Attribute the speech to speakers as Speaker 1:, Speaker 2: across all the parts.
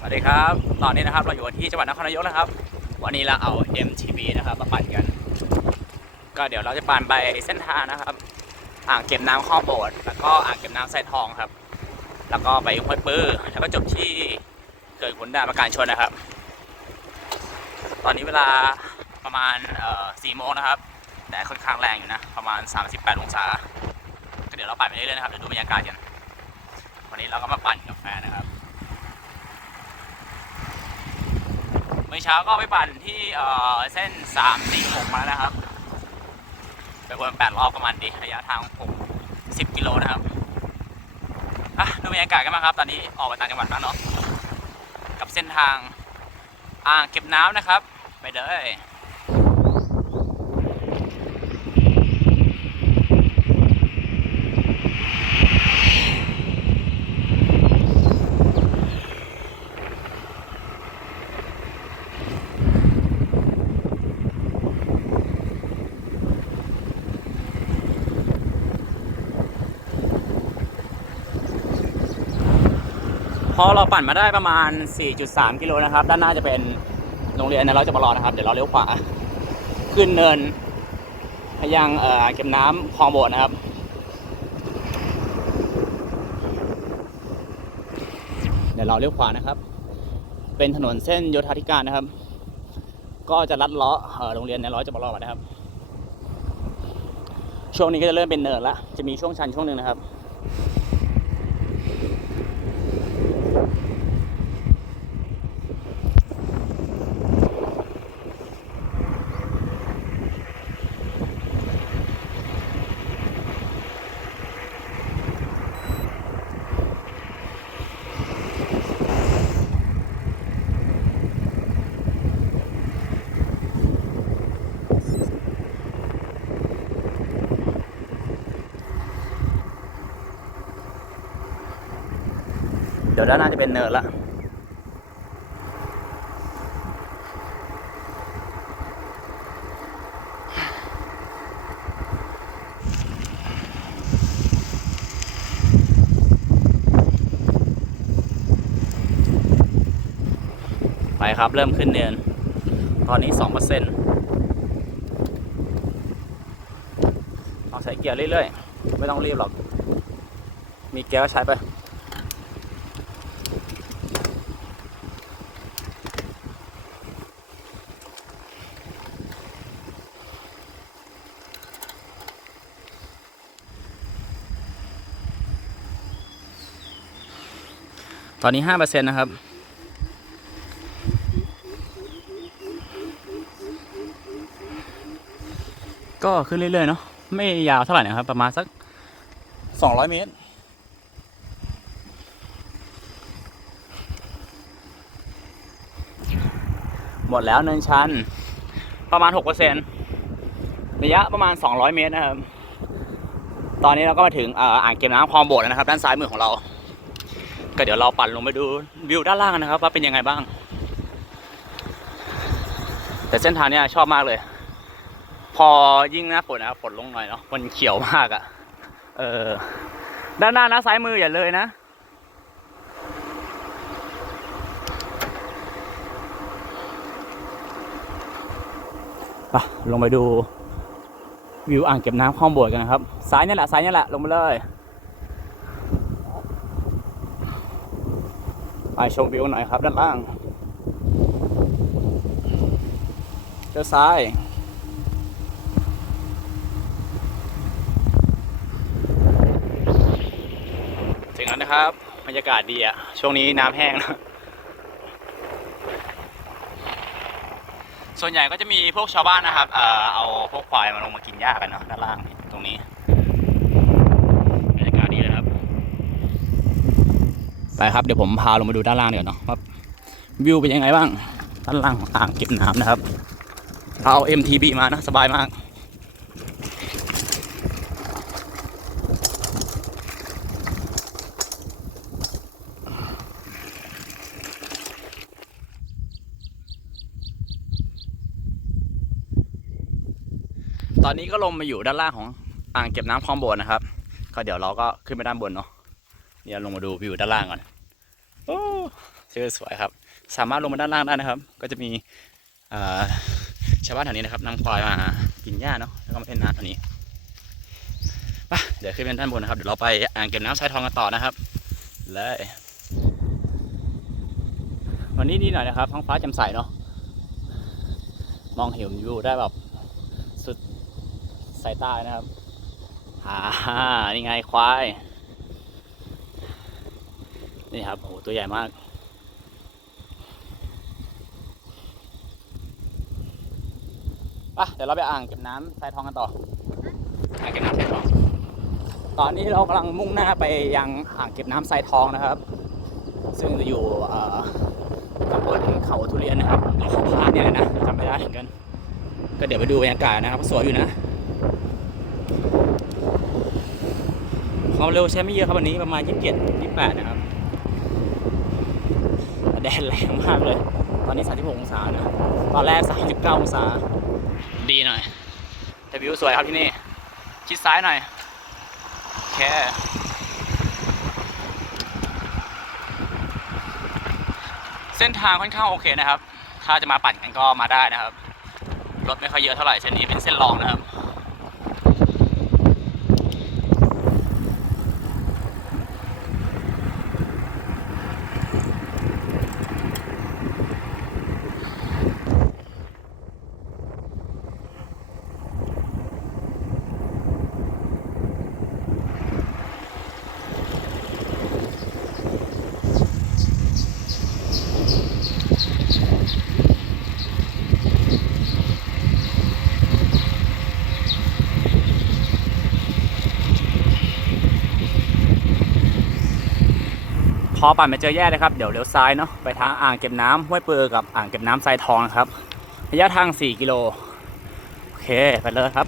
Speaker 1: สวัสดีครับ ตอนนี้นะครับเราอยู่ที่จังหวัดนครนายกนะครับ วันนี้เราเอา MTB นะครับมาปั่นกัน ก็เดี๋ยวเราจะปั่นไปเส้นทางนะครับ อ่างเก็บน้ำข้อโบสถ์แล้วก็อ่างเก็บน้ำใส่ทองครับ แล้วก็ไปห้วยปื้อแล้วก็จบที่เกิดขุนด่านประการชนนะครับ ตอนนี้เวลาประมาณเอ่อ4โมงนะครับแดดค่อนข้างแรงอยู่นะ ประมาณ 38 องศา ก็เดี๋ยวเราปั่นไปเรื่อยๆนะครับ เดี๋ยวดูบรรยากาศกัน วันนี้เราก็มาปั่นกาแฟนะครับ เมื่ อเช้าก็ไปปั่นที่เอ่อเส้น 3 4 6 มาแล้วนะครับ ไปวนแปดรอบประมาณดีระยะทางผม10 กิโลนะครับอะดูบรรยากาศกันมางครับ ตอนนี้ออกไปต่างจังหวัดแล้วเนาะกับเส้นทางอ่างเก็บน้ำนะครับ ไปเลย พอเราปั่นมาได้ประมาณ 4.3 กิโลนะครับ ด้านหน้าจะเป็นโรงเรียนนเราจะมารอนะครับ เดี๋ยวเราเลี้ยวขวา ขึ้นเนินพยังเอ่อเก็บน้ำคลองโบสถ์นะครับ เดี๋ยวเราเลี้ยวขวานะครับ เป็นถนนเส้นโยธาธิการนะครับ ก็จะลัดเลาะเอ่อโรงเรียนในร้อยจะมารอนะครับ ช่วงนี้ก็จะเริ่มเป็นเนินละจะมีช่วงชันช่วงหนึ่งนะครับ ดี๋ยวด้านหน้าจะเป็นเนินละไปครับเริ่มขึ้นเนิน ตอนนี้สองเปอร์เซ็นต์เอาใส่เกียร์เรื่อยๆ ไม่ต้องรีบหรอก มีเกียร์ก็ใช้ไป อนนี้ห้าเปอร์เซ็นต์นะครับ ก็ขึ้นเรื่อยๆเนาะไม่ยาวเท่าไหร่นะครับ ประมาณสักสองร้อยเมตร หมดแล้วเนินชัน ประมาณหกเปอร์เซ็นต์ระยะประมาณสองร้อยเมตรนะครับ ตอนนี้เราก็มาถึงอ่างเก็บน้ำคลองโบสถ์แล้วนะครับ ด้านซ้ายมือของเรา ก็เดี๋ยวเราปั่นลงไปดูวิวด้านล่างนะครับว่าเป็นยังไงบ้าง แต่เส้นทางเนี้ยชอบมากเลย พอยิ่งหน้าฝนนะฝนลงหน่อยเนาะมันเขียวมากอะ่ะ เออ ด้านหน้านะซ้ายมืออย่าเลยนะไปลงไปดูวิวอ่างเก็บน้ำคลองบสถ์กันนะครับ ซ้ายนี่แหละซ้ายนี่แหละลงไปเลย ไปชมวิวหน่อยครับด้านล่างเจ้าซ้ายถึงแล้วนะครับบรรยากาศดีอะช่วงนี้น้ำแห้งนะส่วนใหญ่ก็จะมีพวกชาวบ้านนะครับ เอ่อเอาพวกควายมาลงมากินหญ้ากันเนาะด้านล่างตรงนี้บรรยากาศดีเลยครับ ไปครับเดี๋ยวผมพาลงมาดูด้านล่างเดี๋ยวเนาะว่าวิวเป็นยังไงบ้าง ด้านล่างของอ่างเก็บน้ำนะครับเอา MTB มานะ สบายมากตอนนี้ก็ลงมาอยู่ด้านล่างของอ่างเก็บน้ำคลองโบสถ์นะครับ ก็เดี๋ยวเราก็ขึ้นไปด้านบนเนาะ เดี๋ยวลงมาดูวิวด้านล่างก่อนโอ้เจอสวยครับ สามารถลงมาด้านล่างได้นะครับ ก็จะมีชาวบ้านแถวนี้นะครับนำควายมากินหญ้าเนาะแล้วก็มาเล่นน้ำแถวนี้ไปเดี๋ยวขึ้นไปด้านบนนะครับเดี๋ยวเราไปอ่างเก็บน้ำสายทองกันต่อนะครับเลยวันนี้ดีหน่อยนะครับท้องฟ้าแจ่มใสเนาะมองเห็นวิวได้แบบสุดสายตานะครับอ่านี่ไงควาย นี่ครับโอ้โหตัวใหญ่มากไปเดี๋ยวเราไปอ่างเก็บน้ำสายทองกันต่ออ่างเก็บน้ำสายทอง ตอนนี้เรากำลังมุ่งหน้าไปยังอ่างเก็บน้ำสายทองนะครับ ซึ่งจะอยู่ตำบลเขาทุเรียนนะครับหรือเขาพานเนี่ยนะจำไม่ได้เหมือนกัน ก็เดี๋ยวไปดูบรรยากาศนะครับสวยอยู่นะความเร็วใช้ไม่เยอะครับวันนี้ประมาณ 27 28 นะครับ แดดแรงมากเลย ตอนนี้ 36 องศานะ ตอนแรก 39 องศา ดีหน่อย แต่วิวสวยครับที่นี่ ชิดซ้ายหน่อย แค่ เส้นทางค่อนข้างโอเคนะครับ ถ้าจะมาปั่นกันก็มาได้นะครับ รถไม่ค่อยเยอะเท่าไหร่ เส้นนี้เป็นเส้นรองนะครับ พอปั่นไปเจอแยกนะครับ เดี๋ยวเลี้ยวซ้ายเนาะไปทางอ่างเก็บน้ำห้วยเปือกับอ่างเก็บน้ำทรายทองนะครับ ระยะทาง 4 กิโล โอเค ไปเลยครับ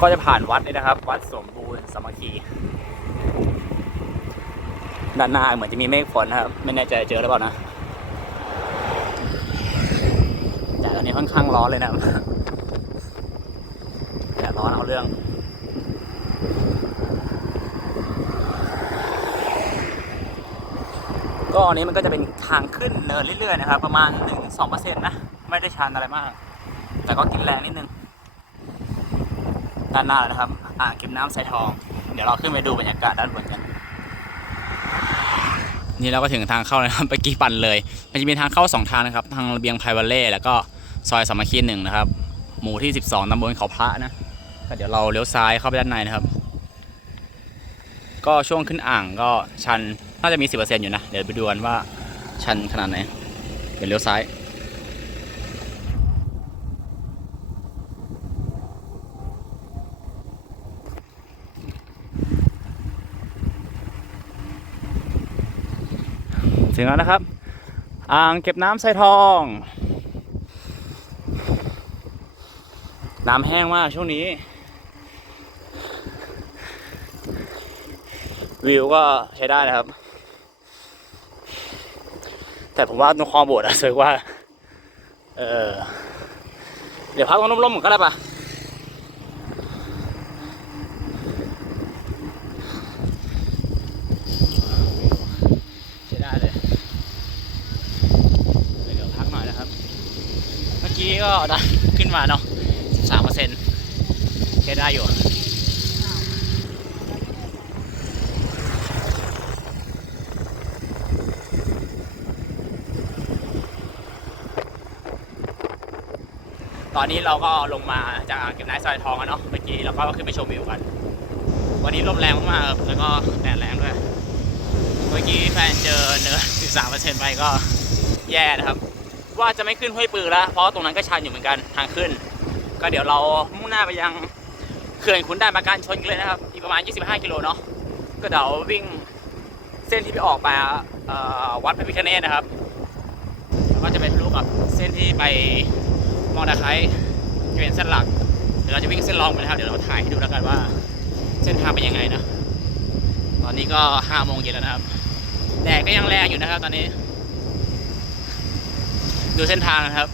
Speaker 1: ก็จะผ่านวัดเลยนะครับ วัดสมบูรณ์สมัคคีด้านหน้าเหมือนจะมีเมฆฝนนะครับ ไม่แน่ใจเจอหรือเปล่านะแต่ตอนนี้ค่อนข้างร้อนเลยนะแต่ร้อนเอาเรื่อง ก็อันนี้มันก็จะเป็นทางขึ้นเนินเรื่อยๆนะครับ ประมาณ1-2%นะ ไม่ได้ชันอะไรมาก แต่ก็กินแรงนิดนึง ด้านหน้านะครับ อ่างเก็บน้ำใสทอง เดี๋ยวเราขึ้นไปดูบรรยากาศด้านบนกัน นี่เราก็ถึงทางเข้าแล้วนะครับไปกี่ปั่นเลย มันจะมีทางเข้า 2 ทางนะครับ ทางระเบียงไพรวัลเล่แล้วก็ซอยสามัคคีหนึ่งนะครับ หมู่ที่ 12ตำบลเขาพระนะก็เดี๋ยวเราเลี้ยวซ้ายเข้าไปด้านในนะครับ ก็ช่วงขึ้นอ่างก็ชัน น่าจะมี 10%อยู่นะ เดี๋ยวไปดูกันว่าชันขนาดไหน เดี๋ยวเลี้ยวซ้ายถึงแล้วนะครับ อ่างเก็บน้ำไซทอง น้ำแห้งมากช่วงนี้ วิวก็ใช้ได้นะครับ แต่ผมว่าตรงคลองโบสถ์อะรู้สึกว่า เออ เดี๋ยวพักตรงร่มๆก่อนก็ได้ปะได้เลย เดี๋ยวพักหน่อยนะครับ เมื่อกี้ก็ได้ขึ้นมาเนาะ13เปอร์เซ็นต์ใช้ได้อยู่ ตอนนี้เราก็ลงมาจากอ่างเก็บน้ำซอยทองกันเนาะเมื่อกี้เราก็ขึ้นไปชมวิวกัน วันนี้ลมแรงมากๆแล้วก็แดดแรงด้วย เมื่อกี้แฟนเจอเนิน13%ไปก็แย่นะครับ ว่าจะไม่ขึ้นห้วยปือแล้ว เพราะตรงนั้นก็ชันอยู่เหมือนกันทางขึ้น ก็เดี๋ยวเรามุ่งหน้าไปยังเขื่อนขุนด่านปราการชนกันเลยนะครับ อีกประมาณ 25 กิโลเนาะก็เดี๋ยววิ่งเส้นที่ไปออกไปวัดพระพิฆเนศนะครับแล้วก็จะเป็นรูปกับเส้นที่ไป องตะไคร้จะเป็นเส้นหลัก เดี๋ยวเราจะวิ่งเส้นรองไปนะครับ เดี๋ยวเราถ่ายให้ดูแล้วกันว่า เส้นทางเป็นยังไงนะ ตอนนี้ก็ห้าโมงเย็นแล้วนะครับ แดดก็ยังแรงอยู่นะครับ ตอนนี้ ดูเส้นทางนะครับ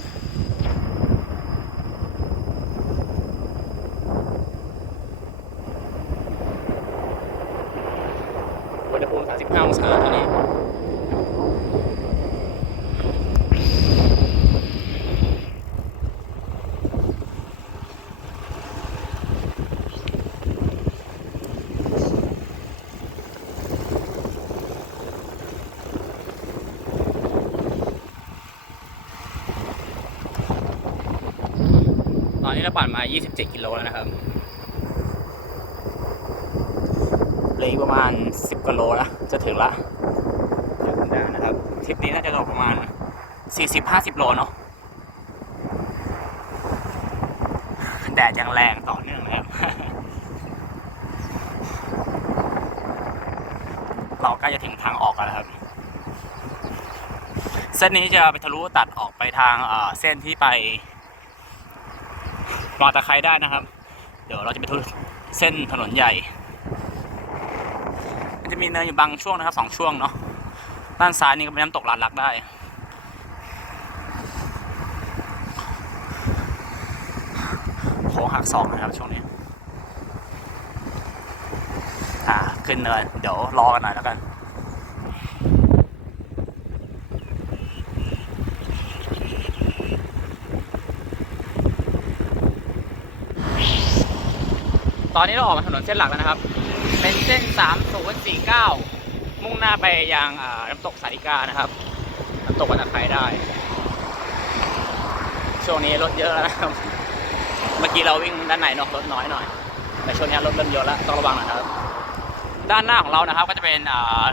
Speaker 1: อุณหภูมิ35องศาตอนนี้ ต อนนี้เราปั่นมา 27 กิโลแล้วนะครับเหลืออีกประมาณ 10กิโลนะจะถึงละเดี๋ยวคุณดานะครับทริปนี้น่าจะตกประมาณ 40-50 โลเนาะแดดยังแรงต่อเนื่องนะครับเราใกล้จะถึงทางออกกันแล้วครับเส้นนี้จะไปทะลุตัดออกไปทางเอ่อเส้นที่ไป รอตะไคร้ได้นะครับ เดี๋ยวเราจะไปทุเส้นถนนใหญ่มันจะมีเนินอยู่บางช่วงนะครับสองช่วงเนาะด้านซ้ายนี่ก็เป็นน้ำตกลาดลักได้ โค้งหักศอกนะครับช่วงนี้ อ่า ขึ้นเนินเดี๋ยวรอกันหน่อยแล้วกัน ตอนนี้เราออกมาถนนเส้นหลักแล้วนะครับ เป็นเส้น 3049 มุ่งหน้าไปยังอ่าน้ำตกสาริกานะครับ น้ำตกวัดตะไคร้ได้ ช่วงนี้รถเยอะแล้วนะครับ เมื่อกี้เราวิ่งด้านในเนอะรถน้อยหน่อย แต่ช่วงนี้รถเริ่มเยอะแล้วต้องระวังหน่อยครับ ด้านหน้าของเรานะครับก็จะเป็นอ่า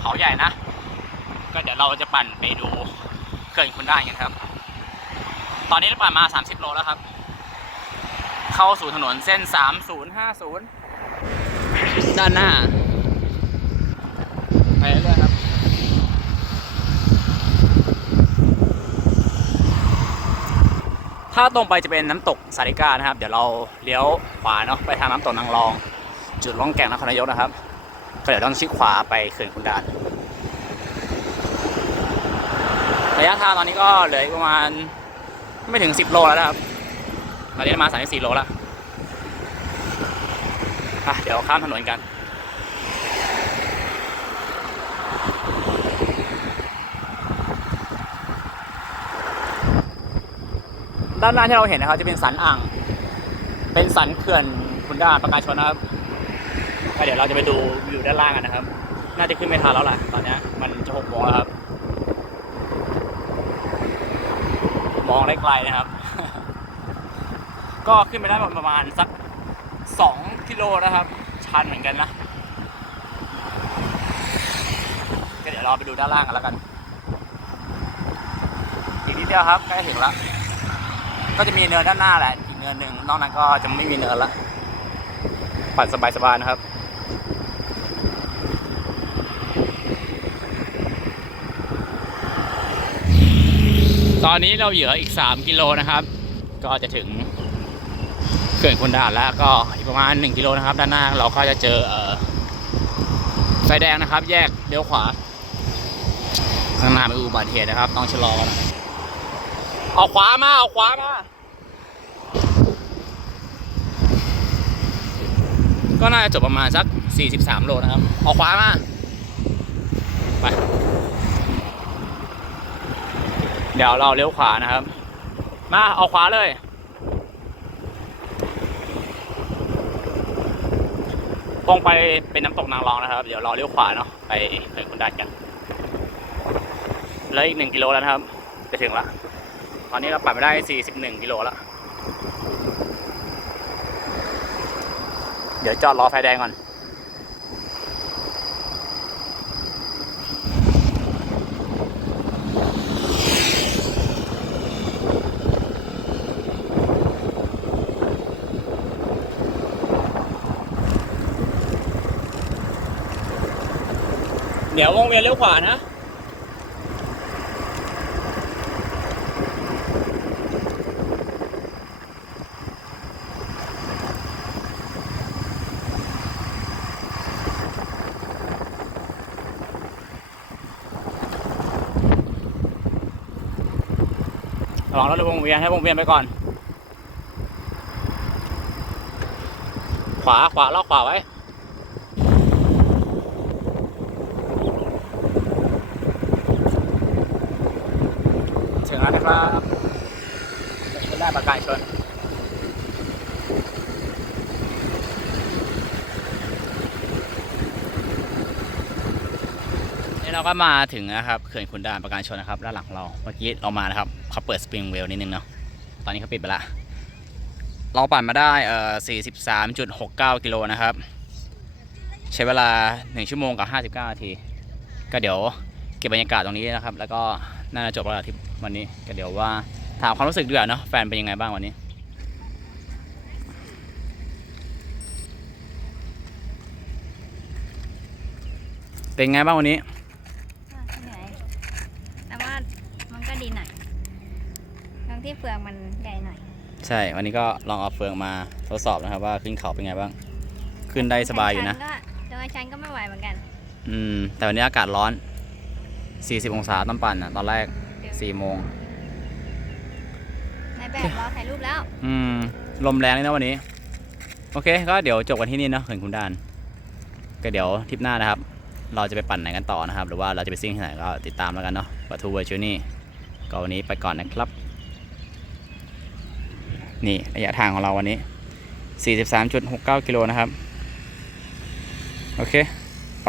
Speaker 1: เขาใหญ่นะ ก็เดี๋ยวเราจะปั่นไปดูเขื่อนคุณได้กันครับ ตอนนี้เราปั่นมา 30 โลแล้วครับ เข้าสู่ถนนเส้น 3050 ด้านหน้า ไปเรื่อยๆครับถ้าตรงไปจะเป็นน้ำตกสาริกานะครับ เดี๋ยวเราเลี้ยวขวาเนาะไปทางน้ำตกนางรอง จุดล่องแก่งนครนายกนะครับ ก็เดี๋ยวต้องชิดขวาไปเขื่อนคุณดานระยะทางตอนนี้ก็เหลืออีกประมาณไม่ถึง 10 โลแล้วนะครับ อนนี้ประมาณ34โลแล้วอะเดี๋ยวข้ามถนนกัน ด้านหน้าที่เราเห็นนะครับจะเป็นสันอ่าง เป็นสันเขื่อนคุณดาประกาชนนะครับเดี๋ยวเราจะไปดูวิวด้านล่างกันนะครับ น่าจะขึ้นไม่ทันแล้วแหละตอนนี้มันจะหกโมงแล้วครับ มองได้ไกลนะครับ ก็ขึ้นไปได้ประมาณสักสองกิโลนะครับ ชันเหมือนกันนะ ก็เดี๋ยวเราไปดูด้านล่างกันแล้วกัน อีกนิดเดียวครับใกล้ถึงแล้ว ก็จะมีเนินด้านหน้าแหละ อีกเนินหนึ่งนอกนั้นก็จะไม่มีเนินละปั่นสบายๆนะครับตอนนี้เราเหลืออีก 3 กิโลนะครับ ก็จะถึง เขื่อนคุณด่านแล้วก็อีกประมาณ 1 กิโลนะครับ ด้านหน้าเราก็จะเจอเออไฟแดงนะครับ แยกเลี้ยวขวาข้างหน้าเป็นอุบัติเหตุนะครับ ต้องชะลอกันอยเอาขวามาเอาขวามาก็น่าจะจบประมาณสัก 43 โลนะครับเอาขวามา ไป เดี๋ยวเราเลี้ยวขวานะครับ มาเอาขวาเลย ตรงไปเป็นน้ำตกนางรองนะครับ เดี๋ยวเราเลี้ยวขวาเนาะไปเขื่อนคุณดันกัน แล้วอีกหนึ่งกิโลแล้วนะครับ จะถึงละ ตอนนี้เราปั่นไปได้41กิโลแล้วเดี๋ยวจอดรอไฟแดงก่อน เดี๋ยววงเวียนเลี้ยวขวานะระวังรถเลยวงเวียนให้วงเวียนไปก่อน ขวาขวาล็อกขวาไว้ นะครับเป็นได้ประกายชนนี่เราก็มาถึงนะครับเขื่อนขุนด่านประการชนนะครับด้านหลังของเราเมื่อกี้เรามานะครับเขาเปิดสปริงเวลนิดนึงเนาะตอนนี้เขาปิดไปละเราปั่นมาได้เอ่อ43.69 กิโลนะครับ ใช้เวลา 1 ชั่วโมงกับ 59 นาที ก็เดี๋ยวเก็บบรรยากาศตรงนี้นะครับ แล้วก็น่าจะจบแล้วล่ะทริป วันนี้ก็เดี๋ยวว่าถามความรู้สึกดีกว่าเนาะแฟนเป็นยังไงบ้างวันนี้เป็นไงบ้างวันนี้
Speaker 2: ก็เหนื่อยแต่ว่ามันก็ดีหน่อยทั้งที่เฟืองมันใหญ่หน่อย
Speaker 1: ใช่ วันนี้ก็ลองเอาเฟืองมาทดสอบนะครับว่าขึ้นเขาเป็นไงบ้าง ขึ้นได้สบายอยู่นะ
Speaker 2: ชัก็โดยชันก็ไม่ไหวเหมือนกัน
Speaker 1: อืม แต่วันนี้อากาศร้อน 40 องศาต้นปั่นอะตอนแรก 4โมง
Speaker 2: ในแบบรอถ่ายรูปแล้ว
Speaker 1: อืม ลมแรงเลยนะวันนี้ โอเค ก็เดี๋ยวจบกันที่นี่เนาะเขื่อนคุณดาน ก็เดี๋ยวทริปหน้านะครับ เราจะไปปั่นไหนกันต่อนะครับ หรือว่าเราจะไปซิ่งที่ไหนก็ติดตามแล้วกันเนาะปัทูเวอร์ชูนี่ ก็วันนี้ไปก่อนนะครับ นี่ระยะทางของเราวันนี้ 43.69กิโลนะครับ โอเค ไป